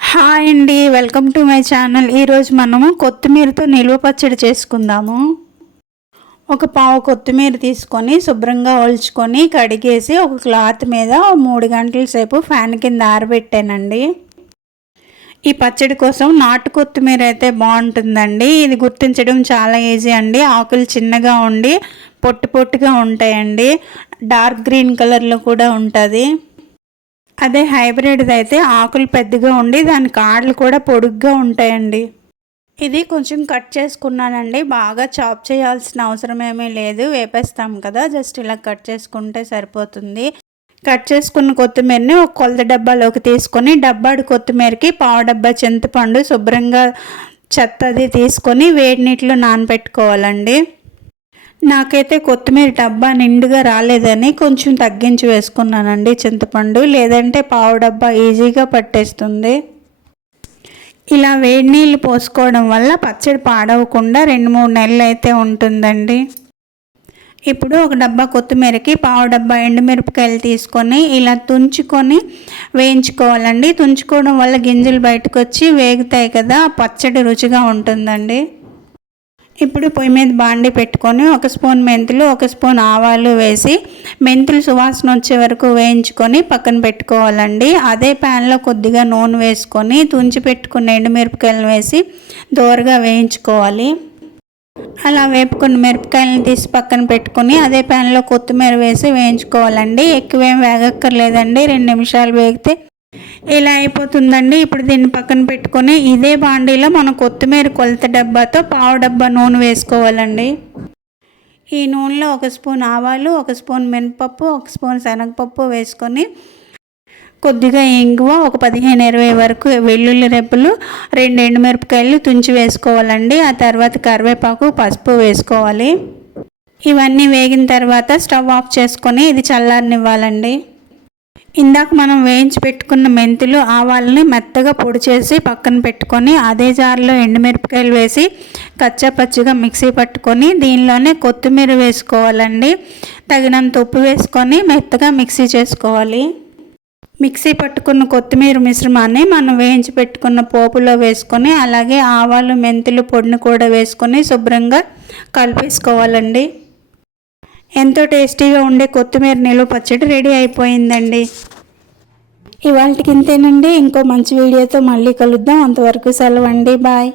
Hi అండి, welcome to my channel. ఈరోజు మనము కొత్తిమీరతో నిల్వ పచ్చడి చేసుకుందాము. ఒక పావు కొత్తిమీర తీసుకొని శుభ్రంగా ఒలుచుకొని కడిగేసి ఒక క్లాత్ మీద 3 గంటల సేపు ఫ్యాన్ కింద ఆరబెట్టానండి. ఈ పచ్చడి కోసం నాటు కొత్తిమీర అయితే బాగుంటుందండి. ఇది గుర్తించడం చాలా ఈజీ అండి. ఆకులు చిన్నగా ఉండి పొట్టు పొట్టుగా ఉంటాయండి. డార్క్ గ్రీన్ కలర్లో కూడా ఉంటుంది. అదే హైబ్రిడ్ది అయితే ఆకులు పెద్దగా ఉండి దాని కాడలు కూడా పొడుగ్గా ఉంటాయండి. ఇది కొంచెం కట్ చేసుకున్నానండి. బాగా చాప్ చేయాల్సిన అవసరం ఏమీ లేదు, వేపేస్తాం కదా, జస్ట్ ఇలా కట్ చేసుకుంటే సరిపోతుంది. కట్ చేసుకున్న కొత్తిమీరని ఒక కొలత డబ్బాలోకి తీసుకొని డబ్బాడు కొత్తిమీరకి పావు డబ్బా చింతపండు శుభ్రంగా చెత్తది తీసుకొని వేడి నీటిలో నానబెట్టుకోవాలండి. నాకైతే కొత్తిమీర డబ్బా నిండుగా రాలేదని కొంచెం తగ్గించి వేసుకున్నానండి చింతపండు, లేదంటే పావు డబ్బా ఈజీగా పట్టేస్తుంది. ఇలా వేడి నీళ్ళు పోసుకోవడం వల్ల పచ్చడి పాడవకుండా 2-3 నెలలు అయితే ఉంటుందండి. ఇప్పుడు ఒక డబ్బా కొత్తిమీరకి పావు డబ్బా ఎండుమిరపకాయలు తీసుకొని ఇలా తుంచుకొని వేయించుకోవాలండి. తుంచుకోవడం వల్ల గింజలు బయటకు వచ్చి వేగుతాయి కదా, పచ్చడి రుచిగా ఉంటుందండి. ఇప్పుడు పొయ్యి మీద బాండి పెట్టుకొని 1 స్పూన్ మెంతులు 1 స్పూన్ ఆవాలు వేసి మెంతులు సువాసన వచ్చే వరకు వేయించుకొని పక్కన పెట్టుకోవాలండి. అదే ప్యాన్లో కొద్దిగా నూనె వేసుకొని తుంచి పెట్టుకున్న ఎండుమిరపకాయలను వేసి దోరగా వేయించుకోవాలి. అలా వేపుకున్న మిరపకాయలను తీసి పక్కన పెట్టుకొని అదే ప్యాన్లో కొత్తిమీర వేసి వేయించుకోవాలండి. ఎక్కువేం వేగక్కర్లేదండి, 2 నిమిషాలు వేగితే ఇలా అయిపోతుందండి. ఇప్పుడు దీన్ని పక్కన పెట్టుకొని ఇదే బాండీలో మనం కొత్తిమీర కొలత డబ్బాతో పావు డబ్బా నూనె వేసుకోవాలండి. ఈ నూనెలో 1 స్పూన్ ఆవాలు 1 స్పూన్ మినపప్పు 1 స్పూన్ శనగపప్పు వేసుకొని కొద్దిగా ఇంగువ, ఒక 15-20 వరకు వెల్లుల్లి రెబ్బలు, 2 ఎండుమిరపకాయలు తుంచి వేసుకోవాలండి. ఆ తర్వాత కరివేపాకు పసుపు వేసుకోవాలి. ఇవన్నీ వేగిన తర్వాత స్టవ్ ఆఫ్ చేసుకొని ఇది చల్లారనివ్వాలండి. ఇందాక మనం వేయించి పెట్టుకున్న మెంతులు ఆవాలని మెత్తగా పొడి చేసి పక్కన పెట్టుకొని అదే జార్లో ఎండుమిరపకాయలు వేసి కచ్చా పచ్చిగా మిక్సీ పట్టుకొని దీనిలోనే కొత్తిమీర వేసుకోవాలండి. తగినంత ఉప్పు వేసుకొని మెత్తగా మిక్సీ చేసుకోవాలి. మిక్సీ పట్టుకున్న కొత్తిమీర మిశ్రమాన్ని మనం వేయించి పెట్టుకున్న పోపులో వేసుకొని అలాగే ఆవాలు మెంతులు పొడిని కూడా వేసుకొని శుభ్రంగా కలిపేసుకోవాలండి. ఎంతో టేస్టీగా ఉండే కొత్తిమీర నిల్వ పచ్చడి రెడీ అయిపోయిందండి. ఇవాళకి ఇంతేనండి. ఇంకో మంచి వీడియోతో మళ్ళీ కలుద్దాం. అంతవరకు సెలవండి. బాయ్.